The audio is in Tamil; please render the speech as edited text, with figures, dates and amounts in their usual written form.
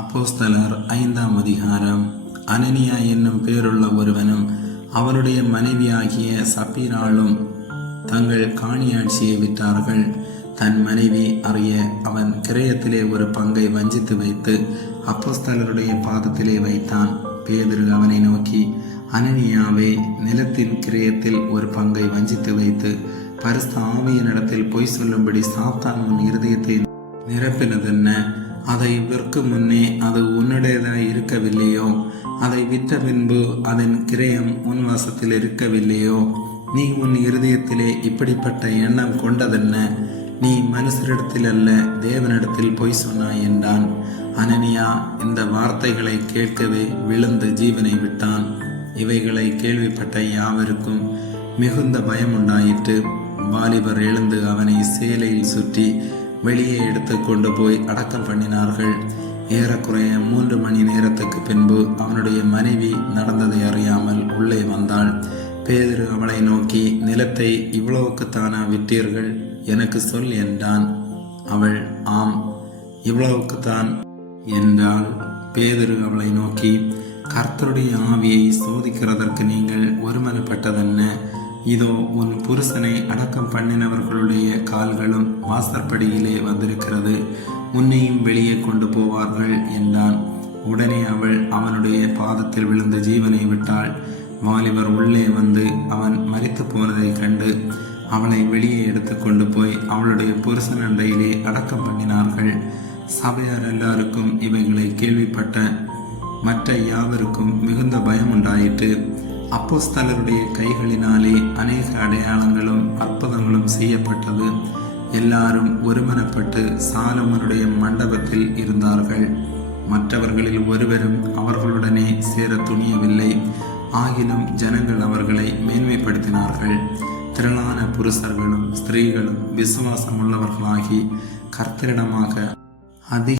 அப்போஸ்தலர் 5ஆம் அதிகாரம். அனனியா என்னும் பேருள்ள ஒருவனும் அவனுடைய மனைவியாகிய சப்பீராளும் தங்கள் காணியாட்சியை விட்டார்கள். தன் மனைவி அறிய அவன் கிரயத்திலே ஒரு பங்கை வஞ்சித்து வைத்து அப்போஸ்தலருடைய பாதத்திலே வைத்தான். பேதுரு அவனை நோக்கி, அனனியாவே, நிலத்தின் கிரயத்தில் ஒரு பங்கை வஞ்சித்து வைத்து பரிசுத்த ஆவியினிடத்தில் பொய் சொல்லும்படி சாத்தான் உன் இருதயத்தை நிரப்பினதென்ன? அதை விற்கும் முன்னே அது உன்னுடையதாய் இருக்கவில்லையோ? அதை விற்ற பின்பு அதன் கிரயம் உன் வசத்தில் இருக்கவில்லையோ? நீ உன் இருதயத்திலே இப்படிப்பட்ட எண்ணம் கொண்டதென்ன? நீ மனுஷரிடத்தில் அல்ல, தேவனிடத்தில் பொய் சொன்னாய் என்றான். அனனியா இந்த வார்த்தைகளை கேட்கவே விழுந்து ஜீவனை விட்டான். இவைகளை கேள்விப்பட்ட யாவருக்கும் மிகுந்த பயம் உண்டாயிற்று. வாலிபர் எழுந்து அவனை சேலையில் சுற்றி வெளியே எடுத்து கொண்டு போய் அடக்கம் பண்ணினார்கள். ஏறக்குறைய 3 மணி நேரத்துக்கு பின்பு அவனுடைய மனைவி நடந்ததை அறியாமல் உள்ளே வந்தாள். பேதுரு அவளை நோக்கி, நிலத்தை இவ்வளவுக்குத்தானா விட்டீர்கள்? எனக்கு சொல் என்றான். அவள், ஆம், இவ்வளவுக்குத்தான் என்றாள். பேதுரு அவளை நோக்கி, கர்த்தருடைய ஆவியை சோதிக்கிறதற்கு நீங்கள் ஒருமனப்பட்டதென்ன? இதோ உன் புருஷனை அடக்கம் பண்ணினவர்களுடைய கால்களும் வாசற்படியிலே வந்திருக்கிறது, உன்னையும் வெளியே கொண்டு போவார்கள் என்றான். உடனே அவள் அவனுடைய பாதத்தில் விழுந்து ஜீவனை விட்டாள். வாலிபர் உள்ளே வந்து அவன் மரித்து போனதை கண்டு அவளை வெளியே எடுத்து கொண்டு போய் அவளுடைய புருஷன் அண்டையிலே அடக்கம் பண்ணினார்கள். சபையார் எல்லாருக்கும் இவைகளை கேள்விப்பட்ட மற்ற யாவருக்கும் மிகுந்த பயம் உண்டாயிற்று. அப்போஸ்தலருடைய கைகளினாலே அநேக அடையாளங்களும் அற்புதங்களும் செய்யப்பட்டது. எல்லாரும் ஒருமனப்பட்டு சாலமோனுடைய மண்டபத்தில் இருந்தார்கள். மற்றவர்களில் ஒருவரும் அவர்களுடனே சேர துணியவில்லை. ஆகிலும் ஜனங்கள் அவர்களை மேன்மைப்படுத்தினார்கள். திரளான புருஷர்களும் ஸ்திரீகளும் விசுவாசம் உள்ளவர்களாகி கர்த்தரிடமாக அதிக